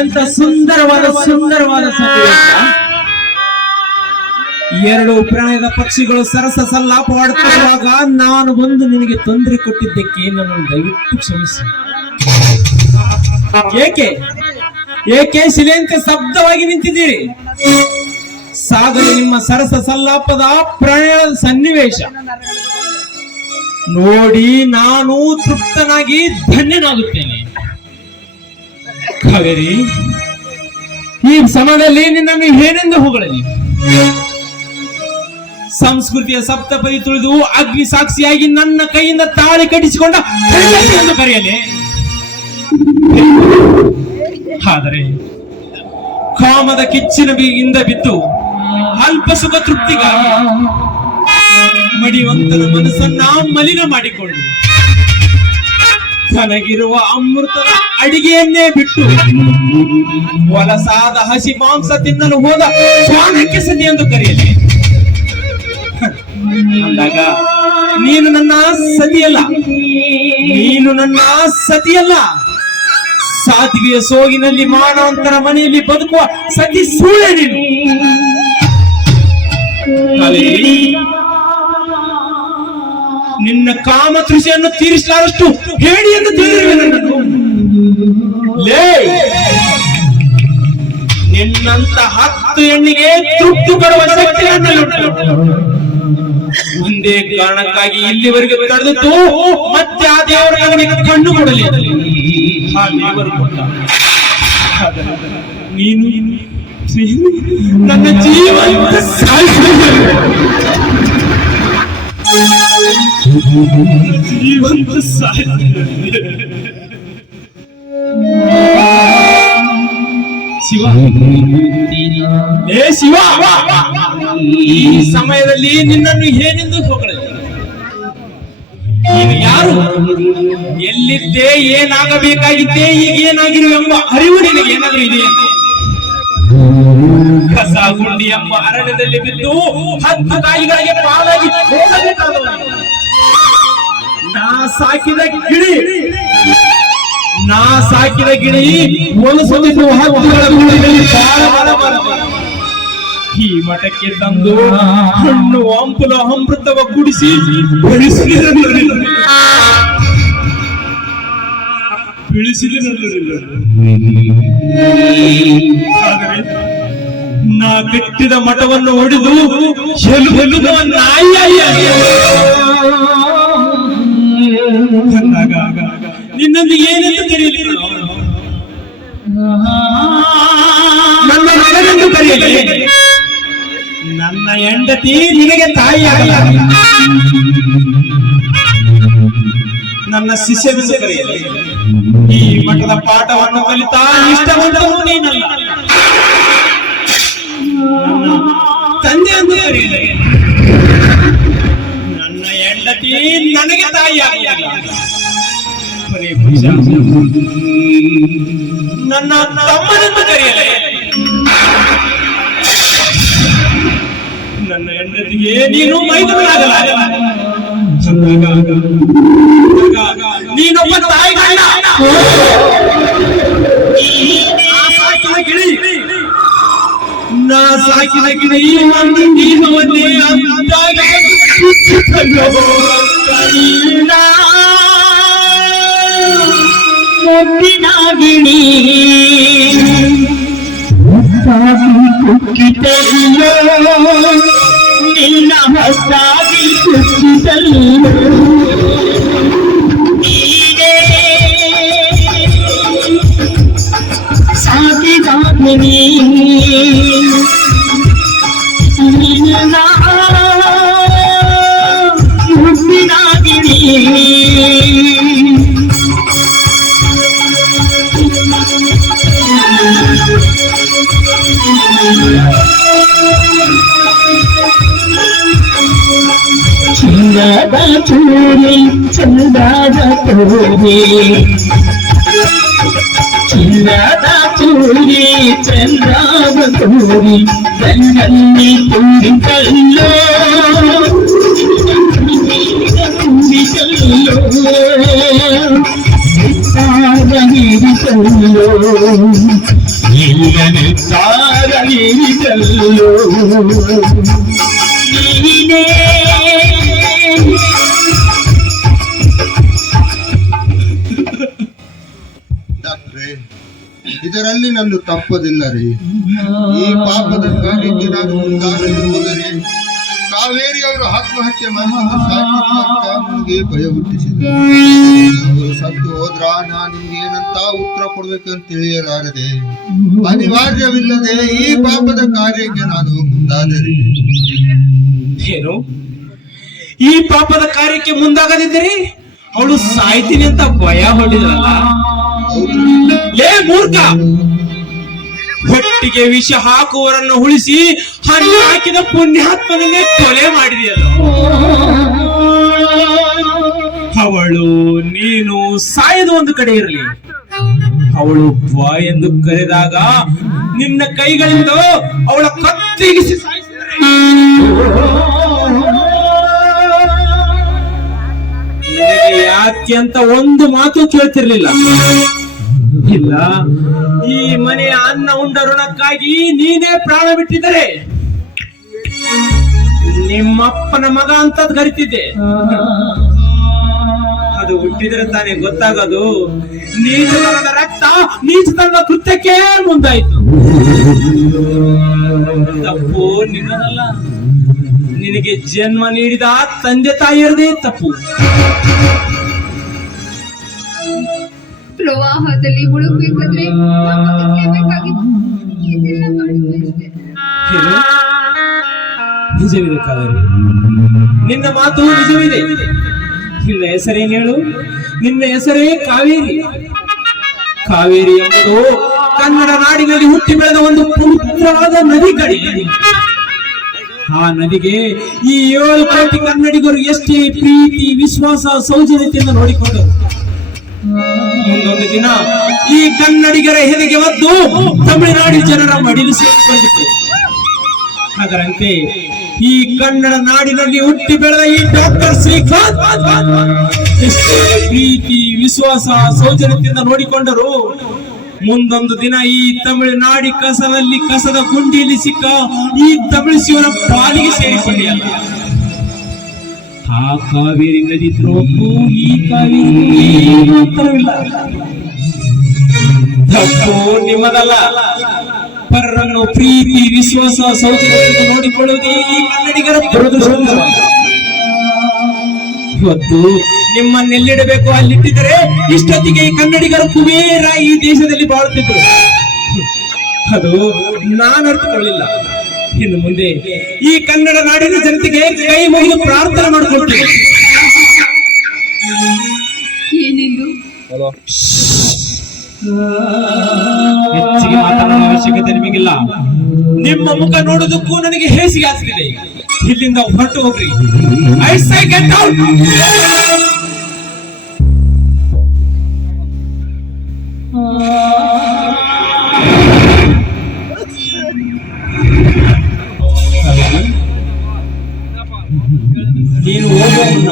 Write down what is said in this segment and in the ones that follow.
ಎಂತ ಸುಂದರವಾದ ಸನ್ನಿವೇಶ. ಎರಡು ಪ್ರಣಯದ ಪಕ್ಷಿಗಳು ಸರಸ ಸಲ್ಲಾಪವಾಡುತ್ತಿರುವಾಗ ನಾನು ಬಂದು ನಿನಗೆ ತೊಂದರೆ ಕೊಟ್ಟಿದ್ದಕ್ಕೆ ನನ್ನನ್ನು ದಯವಿಟ್ಟು ಕ್ಷಮಿಸಿ. ಏಕೆ ಶಿಲೆಯಂತ ಶಬ್ದವಾಗಿ ನಿಂತಿದ್ದೀರಿ? ಸಾಗರ ನಿಮ್ಮ ಸರಸ ಸಲ್ಲಾಪದ ಪ್ರಣಯದ ಸನ್ನಿವೇಶ ನೋಡಿ ನಾನು ತೃಪ್ತನಾಗಿ ಧನ್ಯನಾಗುತ್ತೇನೆ. ಕಾವೇರಿ, ಈ ಸಮಯದಲ್ಲಿ ನಿನ್ನನ್ನು ಏನೆಂದು ಹೊಗಳಲಿ? ಸಂಸ್ಕೃತಿಯ ಸಪ್ತಪದಿ ತುಳಿದು ಅಗ್ನಿ ಸಾಕ್ಷಿಯಾಗಿ ನನ್ನ ಕೈಯಿಂದ ತಾಳಿ ಕಟ್ಟಿಸಿಕೊಂಡ ಎಂದು ಕರೆಯಲೇ? ಆದರೆ ಕಾಮದ ಕಿಚ್ಚಿನ ಬೀಗಿಂದ ಬಿದ್ದು ಅಲ್ಪ ಸುಖ ತೃಪ್ತಿಗಾಗಿ ಮಡಿವಂತನ ಮನಸ್ಸನ್ನ ಮಲಿನ ಮಾಡಿಕೊಂಡು ತನಗಿರುವ ಅಮೃತದ ಅಡಿಗೆಯನ್ನೇ ಬಿಟ್ಟು ಹೊಲಸಾದ ಹಸಿ ಮಾಂಸ ತಿನ್ನಲು ಹೋದ ಶ್ವಾನಕ್ಕೆ ಸತಿ ಎಂದು ಕರೆಯಲಿ. ಅಂದಾಗ ನೀನು ನನ್ನ ಸತಿಯಲ್ಲ, ಸಾಧ್ವಿಯ ಸೋಗಿನಲ್ಲಿ ಮಾನವಂತರ ಮನೆಯಲ್ಲಿ ಬದುಕುವ ಸತಿ ಸೂಳೆ ನೀನು. ನಿನ್ನ ಕಾಮ ತೃಷಿಯನ್ನು ತೀರಿಸಲಾರಷ್ಟು ಹೇಳಿ ಎಂದು ತಿಳಿದಿರುವೆ ನನ್ನನ್ನು. ನಿನ್ನಂತ 10 ಹೆಣ್ಣಿಗೆ ತೃಪ್ತಿ ಕೊಡುವ ಶಕ್ತಿ ನನ್ನಲ್ಲುಂಟು. ಒಂದೇ ಕಾರಣಕ್ಕಾಗಿ ಇಲ್ಲಿವರೆಗೆ ತಡೆದದ್ದು ಮತ್ತೆ ಆ ದೇವರು ನನಗೆ ಕಣ್ಣು ಕೊಡಲಿ. ಆ ದೇವರು ಕೊಟ್ಟ. ನೀನು ನನ್ನ ಜೀವಂತ ಶಿವ, ಈ ಸಮಯದಲ್ಲಿ ನಿನ್ನನ್ನು ಏನೆಂದು ಹೊಗಳಲಿ? ನೀನು ಯಾರು? ಎಲ್ಲಿದ್ದೆ? ಏನಾಗಬೇಕಾಗಿದ್ದೆ? ಈಗ ಏನಾಗಿರುವ ಎಂಬ ಅರಿವು ನಿನಗೆ ಏನಾದರೂ ಇದೆಯಾ? ಕಸ ಗುಂಡಿ ಎಂಬ ಅರಣ್ಯದಲ್ಲಿ ಬಿದ್ದು 10 ತಾಯಿಗಳಿಗೆ ಪಾಲಾಗಿ ಹೋಗಬೇಕಾದವನು. ನಾ ಸಾಕಿದ ಗಿಳಿ ಒಲಿಸುತ್ತಿದ್ದು ಈ ಮಠಕ್ಕೆ ತಂದು ಹಣ್ಣು ಹಂಪುಲ ಅಮೃತವ ಕುಡಿಸಿ ಬೆಳೆಸಿದ ಆದರೆ ನಾ ಕಟ್ಟಿದ ಮಠವನ್ನು ಹೊಡೆದು ನಿನ್ನೊಂದು ಏನೆಂದು ಕರೆಯಲಿ? ನನ್ನ ಮಗನೆಂದು ಕರೆಯಲಿ? ನನ್ನ ಹೆಂಡತಿ ನಿನಗೆ ತಾಯಿಯಾಗಲ್ಲ. ನನ್ನ ಶಿಷ್ಯನೆಂದು ಕರೆಯಲಿ? ಈ ಮಠದ ಪಾಠವನ್ನು ಕಲಿತಾ ಇಷ್ಟವಂತವನು ನೀನಲ್ಲ. ತಂದೆ ಎಂದು ಕರೆಯಲಿ? ನನ್ನ ಹೆಂಡತಿ ನನಗೆ ತಾಯಿಯಾಗಲ್ಲ. ನನ್ನ ತಮ್ಮನೆಂದು ಕರೆಯಲಿ? ನನ್ನ ಹೆಂಡತಿಗೆ ನೀನು ಮೈದುನಾಗಲ್ಲ. ನೀನೊಬ್ಬ ತಾಯಿ ಗಂಡ. ನಾ ಸಾಕಿದ ಗಿಳಿ ಒಂದು ನೀನವನ್ನೇ ಅಂದಾಗ ಮುತ್ತಿನ ಗಿಣಿ ಕುಕ್ಕಿತಲ್ಲೋ ನಿನ್ನ ಹೊತ್ತಾಗಿ ಕುಕ್ಕಿತಲ್ಲೋ ಸಾಕಿದಾಗಿನಿ ನಿನ್ನ ಮುತ್ತಿನಾಗಿನಿ ಚಂದದ ಚೂರಿ ಚಂದದ ತೋರಿ ಚಿನ್ನದ ಚೂರಿ ಚಂದದ ತೋರಿ ಕಣ್ಣಲ್ಲಿ ತುಂಬಿತಲ್ಲೋ ತುಂಬಿತಲ್ಲೋ ಮೀರಿದಲ್ಲೋ ಇಲ್ಲನೆ ತಾರ ಮೀರಿದಲ್ಲೋ ನೀನೇ ಡಾಕ್ಟ್ರೇ, ಇದರಲ್ಲಿ ನಂದು ತಪ್ಪದಿಲ್ಲ ರೀ. ಈ ಪಾಪದ ಕಾರ್ಯಕ್ಕೆ ನಾನು ಮುಂದಾಗದಿರುವುದರೇ ಕಾವೇರಿ ಅವರು ಆತ್ಮಹತ್ಯೆ ಮಾಡಿಕೊಂಡು ಸಾಕಿದ್ರು ಅಂತ ನನಗೆ ಭಯ ಹುಟ್ಟಿಸಿದ್ರು. ಅವರು ಸತ್ತು ಹೋದ್ರ ನಾನು ನಿಮ್ಗೆ ಏನಂತ ಉತ್ತರ ಕೊಡ್ಬೇಕಂತ ತಿಳಿಯಲಾರದೆ ಅನಿವಾರ್ಯವಿಲ್ಲದೆ ಈ ಪಾಪದ ಕಾರ್ಯಕ್ಕೆ ನಾನು ಮುಂದಾದರೆ. ಏನು ಈ ಪಾಪದ ಕಾರ್ಯಕ್ಕೆ ಮುಂದಾಗದಿದ್ದರೆ ಅವಳು ಸಾಯ್ತೀನಿ ಅಂತ ಭಯ ಹೊಡಿದ್ರಲ್ಲ. ಲೇ ಮೂರ್ಖ, ಹೊಟ್ಟಿಗೆ ವಿಷ ಹಾಕುವವರನ್ನು ಉಳಿಸಿ ಹಣ್ಣು ಹಾಕಿದ ಪುಣ್ಯಾತ್ಮನನ್ನೇ ಕೊಲೆ ಮಾಡಿದೆಯಲ್ಲ. ಅವಳು ನೀನು ಸಾಯದ ಒಂದು ಕಡೆ ಇರಲಿ, ಅವಳು ಬಾ ಎಂದು ಕರೆದಾಗ ನಿನ್ನ ಕೈಗಳಿಂದ ಅವಳ ಕತ್ತಿಗಿಸಿ ಸಾಯಿಸಿದರೆ ನಿನಗೆ ಯಾಕೆ ಅಂತ ಒಂದು ಮಾತು ಕೇಳ್ತಿರ್ಲಿಲ್ಲ. ಇಲ್ಲ, ಈ ಮನೆಯ ಅನ್ನ ಉಂಡ ಋಣಕ್ಕಾಗಿ ನೀನೇ ಪ್ರಾಣ ಬಿಟ್ಟಿದ್ದರೆ ನಿಮ್ಮಪ್ಪನ ಮಗ ಅಂತ ಕರಿತಿದ್ದೆ. ಅದು ಹುಟ್ಟಿದ್ರೆ ತಾನೇ ಗೊತ್ತಾಗೋದು ನೀಚತನದ ರಕ್ತ ನೀಚತನದ ಕೃತ್ಯಕ್ಕೆ ಮುಂದಾಯ್ತು. ತಪ್ಪು ನಿನ್ನದಲ್ಲ, ನಿನಗೆ ಜನ್ಮ ನೀಡಿದ ತಂದೆ ತಾಯಿಯರದೇ ತಪ್ಪು. ಪ್ರವಾಹದಲ್ಲಿ ಮುಳುಗಬೇಕಾದ್ರೆ ನಿಜವಿದೆ ಕಾವೇರಿ, ನಿನ್ನ ಮಾತು ನಿಜವಿದೆ. ನಿನ್ನ ಹೆಸರೇನು ಹೇಳು? ನಿನ್ನ ಹೆಸರೇ ಕಾವೇರಿ. ಕಾವೇರಿ ಎಂಬುದು ಕನ್ನಡ ನಾಡಿನಲ್ಲಿ ಹುಟ್ಟಿ ಬೆಳೆದ ಒಂದು ಪವಿತ್ರವಾದ ನದಿ ಕಡೆ. ಆ ನದಿಗೆ ಈ 7 ಕೋಟಿ ಕನ್ನಡಿಗರು ಎಷ್ಟೇ ಪ್ರೀತಿ, ವಿಶ್ವಾಸ, ಸೌಜನ್ಯತೆಯಿಂದ ನೋಡಿಕೊಂಡರು. ಮುಂದೊಂದು ದಿನ ಈ ಕನ್ನಡಿಗರ ಹೆದೆಗೆ ಒದ್ದು ತಮಿಳುನಾಡಿನ ಜನರ ಮಡಿಲು ಸೇರಿಕೊಂಡಿತು. ಅದರಂತೆ ಈ ಕನ್ನಡ ನಾಡಿನಲ್ಲಿ ಹುಟ್ಟಿ ಬೆಳೆದ ಈ ಡಾಕ್ಟರ್ ಶ್ರೀಕಾಂತ್ ಎಷ್ಟೇ ಪ್ರೀತಿ, ವಿಶ್ವಾಸ, ಸೌಜನ್ಯತೆಯಿಂದ ನೋಡಿಕೊಂಡರು. ಮುಂದೊಂದು ದಿನ ಈ ತಮಿಳುನಾಡಿ ಕಸದ ಗುಂಡಿಯಲ್ಲಿ ಸಿಕ್ಕ ಈ ತಮಿಳು ಶಿವನ ಪಾಲಿಗೆ ಸೇರಿಕೊಂಡಿಯಲ್ಲ. ಆ ಕಾವೇರಿ ನದಿ ದ್ರೋಹಕ್ಕೂ ಈ ಕಾವೇರಿ ಅಂತರವಿಲ್ಲ. ತಪ್ಪು ನಿಮ್ಮದಲ್ಲ, ಪರರನ್ನು ಪ್ರೀತಿ, ವಿಶ್ವಾಸ, ಸೌಜನ್ಯತೆಯನ್ನು ನೋಡಿಕೊಳ್ಳುವುದೇ ಈ ಕನ್ನಡಿಗರ ದುರದೃಷ್ಟ. ಇವತ್ತು ನಿಮ್ಮನ್ನೆಲ್ಲಿಡಬೇಕು ಅಲ್ಲಿಟ್ಟಿದ್ದರೆ ಇಷ್ಟೊತ್ತಿಗೆ ಈ ಕನ್ನಡಿಗರ ಕುಬೇರ ಈ ದೇಶದಲ್ಲಿ ಬಾಳುತ್ತಿದ್ರು. ಅದು ನಾನು ಅರ್ಥಕೊಳ್ಳಿಲ್ಲ. ಇನ್ನು ಮುಂದೆ ಈ ಕನ್ನಡ ನಾಡಿನ ಜನತೆಗೆ ಕೈ ಮುಗಿದು ಪ್ರಾರ್ಥನೆ ಮಾಡಿಕೊಳ್ತೀನಿ. ಏನೆಂದು? ಹೆಚ್ಚಿಗೆ ಮಾತಾಡೋ ಅವಶ್ಯಕತೆ ನಿಮಗಿಲ್ಲ. ನಿಮ್ಮ ಮುಖ ನೋಡೋದಕ್ಕೂ ನನಗೆ ಹೇಸಿಗೆ ಆಗ್ತಿದೆ. ಇಲ್ಲಿಂದ ಹೊರಟು ಹೋಗ್ರಿ. I say get out. ನೀನು ಹೋಗುವ ಮುನ್ನ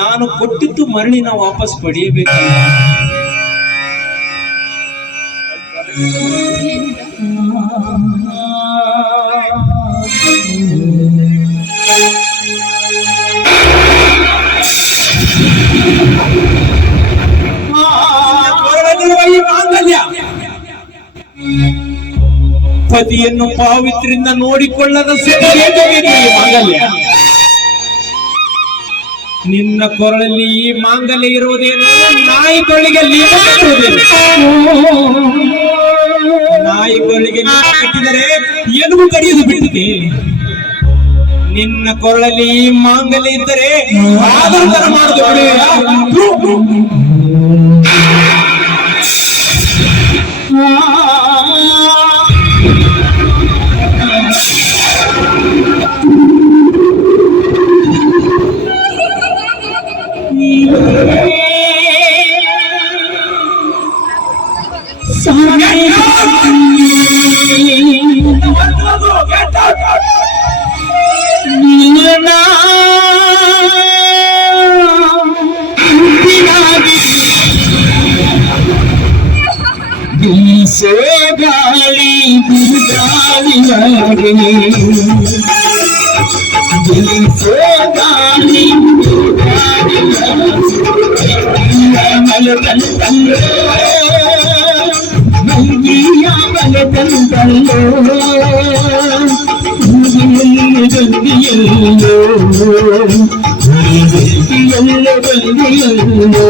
ನಾನು ಕೊಟ್ಟಿದ್ದು ಮರಳಿನ ವಾಪಸ್ ಪಡೆಯಬೇಕಲ್ಲ. ಈ ಮಾಂಗಲ್ಯ ಪತಿಯನ್ನು ಪಾವಿತ್ರಿಂದ ನೋಡಿಕೊಳ್ಳದ ಈ ಮಾಂಗಲ್ಯ. ನಿನ್ನ ಕೊರಳಲ್ಲಿ ಈ ಮಾಂಗಲ್ಯ ಇರುವುದೇನು? ನಾಯಿ ಕೊರಳಿಗೆ ಲೀಪ ಕಟ್ಟುವುದೇನು? ನಾಯಿ ಕೊರಳಿಗೆ ಲೀಪ ಕಟ್ಟಿದರೆ ಎಲುಬು ಕಡಿಯುವುದು ಬಿಟ್ಟಿದೆ. ನಿನ್ನ ಕೊರಳಲ್ಲಿ ಈ ಮಾಂಗಲ್ಯ ಇದ್ದರೆ ಆದರ್ಶನ ಮಾಡುದು ಬಿಡುವೆಯಾ? ಬೀಸೋ ಗಾಳಿ ಬಿರುಗಾಳಿಯಾಗಿ ಬೀಸೋ ಗಾಳಿ ಮಲಗಂತಲ್ಲೋ ಮಂಗಿಯ ಮಲಗಂತಲ್ಲೋ ಗಂದಿಯಲ್ಲೋ ಗಂದಿಯಲ್ಲೋ ಗಂದಿಯಲ್ಲೋ